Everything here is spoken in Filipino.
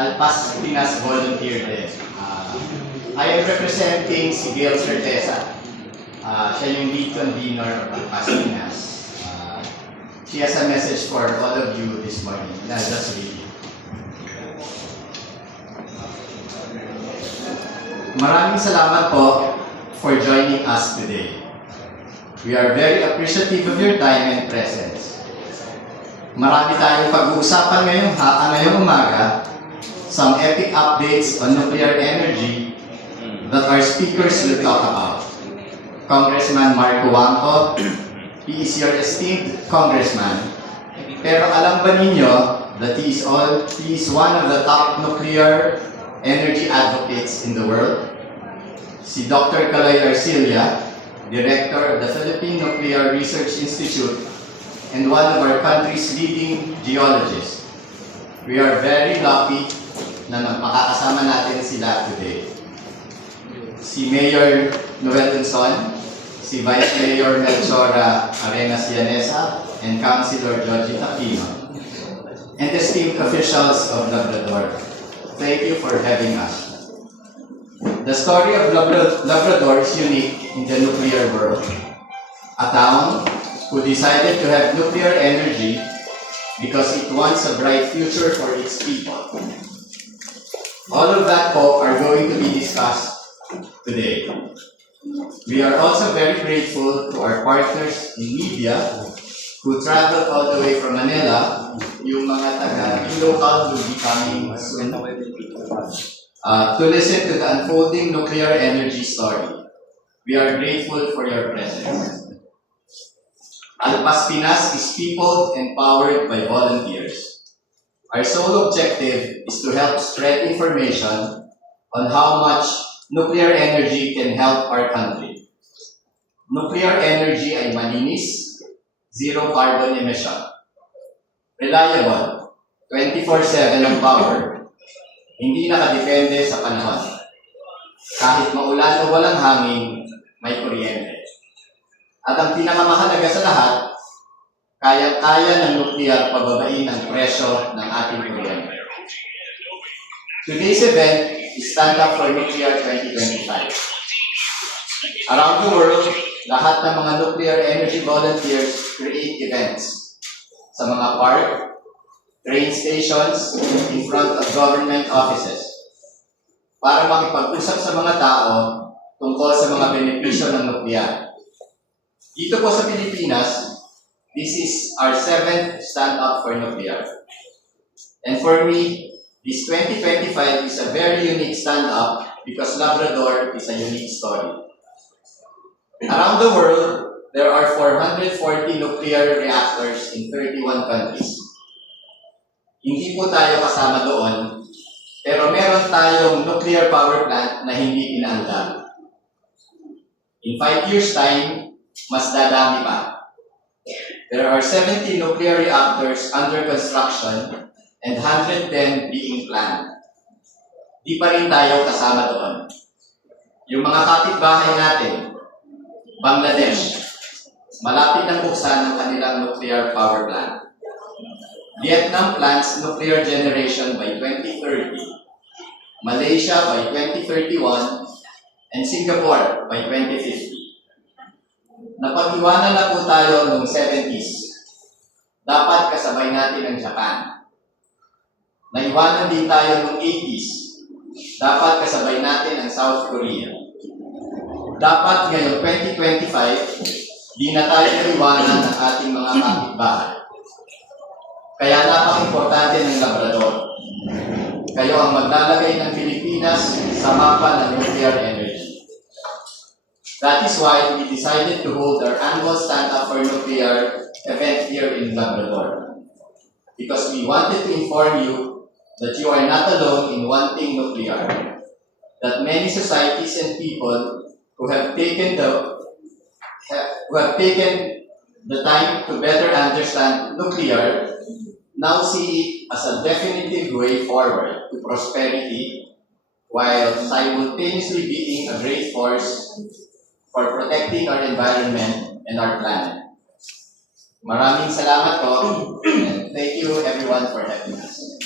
Alpas Pinas volunteer din. I am representing si Gail Certeza. Siya yung lead convener of Alpas Pinas. She has a message for all of you this morning. I'll just read it. Maraming salamat po for joining us today. We are very appreciative of your time and presence. Marami tayong pag-uusapan ngayong umaga, some epic updates on nuclear energy that our speakers will talk about. Congressman Marco Wangco, he is your esteemed congressman. Pero alam ba ninyo that he is one of the top nuclear energy advocates in the world? Si Dr. Caloy Arcilla, Director of the Philippine Nuclear Research Institute and one of our country's leading geologists. We are very lucky na makakasama natin sila today. Si Mayor Noel Tunson, si Vice Mayor Melchora Arenas Llanesa, and Councilor Georgie Aquino, and esteemed officials of Labrador. Thank you for having us. The story of Labrador is unique in the nuclear world. A town who decided to have nuclear energy because it wants a bright future for its people. All of that po are going to be discussed today. We are also very grateful to our partners in media who traveled all the way from Manila. Yung mga taga-local will be coming soon to listen to the unfolding nuclear energy story. We are grateful for your presence. Alpas Pinas is peopled and powered by volunteers. Our sole objective is to help spread information on how much nuclear energy can help our country. Nuclear energy ay malinis, zero carbon emission. Reliable, 24/7 ang power. Hindi nakadepende sa panahon. Kahit maulan o walang hangin, may kuryente. At ang pinakamahalaga sa lahat, kaya-kaya ng nuclear pababain ang presyo ng ating kuryente. Today's event is Stand Up for Nuclear 2025. Around the world, lahat ng mga nuclear energy volunteers create events sa mga park, train stations, in front of government offices para makipag-usap sa mga tao tungkol sa mga benepisyo ng nuklear. Dito po sa Pilipinas, this is our 7th Stand Up for Nuclear. And for me, this 2025 is a very unique stand-up because Labrador is a unique story. Around the world, there are 440 nuclear reactors in 31 countries. Hindi po tayo kasama doon, pero meron tayong nuclear power plant na hindi inaandar. In 5 years' time, mas dadami pa. There are 70 nuclear reactors under construction and 110 being planned. Di pa rin tayo kasama doon. Yung mga kapitbahay natin, Bangladesh, malapit ng buksan ng kanilang nuclear power plant. Vietnam plans nuclear generation by 2030, Malaysia by 2031, and Singapore by 2050. Napag-iwanan na po tayo noong 70s. Dapat kasabay natin ang Japan. Naiwanan din tayo noong 80s. Dapat kasabay natin ang South Korea. Dapat ngayong 2025, di na tayo naiwanan ng ating mga kapitbahay. Kaya napaka-importante ng Labrador. Kayo ang maglalagay ng Pilipinas sa mapa ng nuclear energy. That is why we decided to hold our annual Stand Up for Nuclear event here in Labrador. Because we wanted to inform you that you are not alone in wanting nuclear. That many societies and people who have taken the time to better understand nuclear now see it as a definitive way forward to prosperity while simultaneously being a great force for protecting our environment and our planet. Maraming salamat po, and thank you everyone for having us.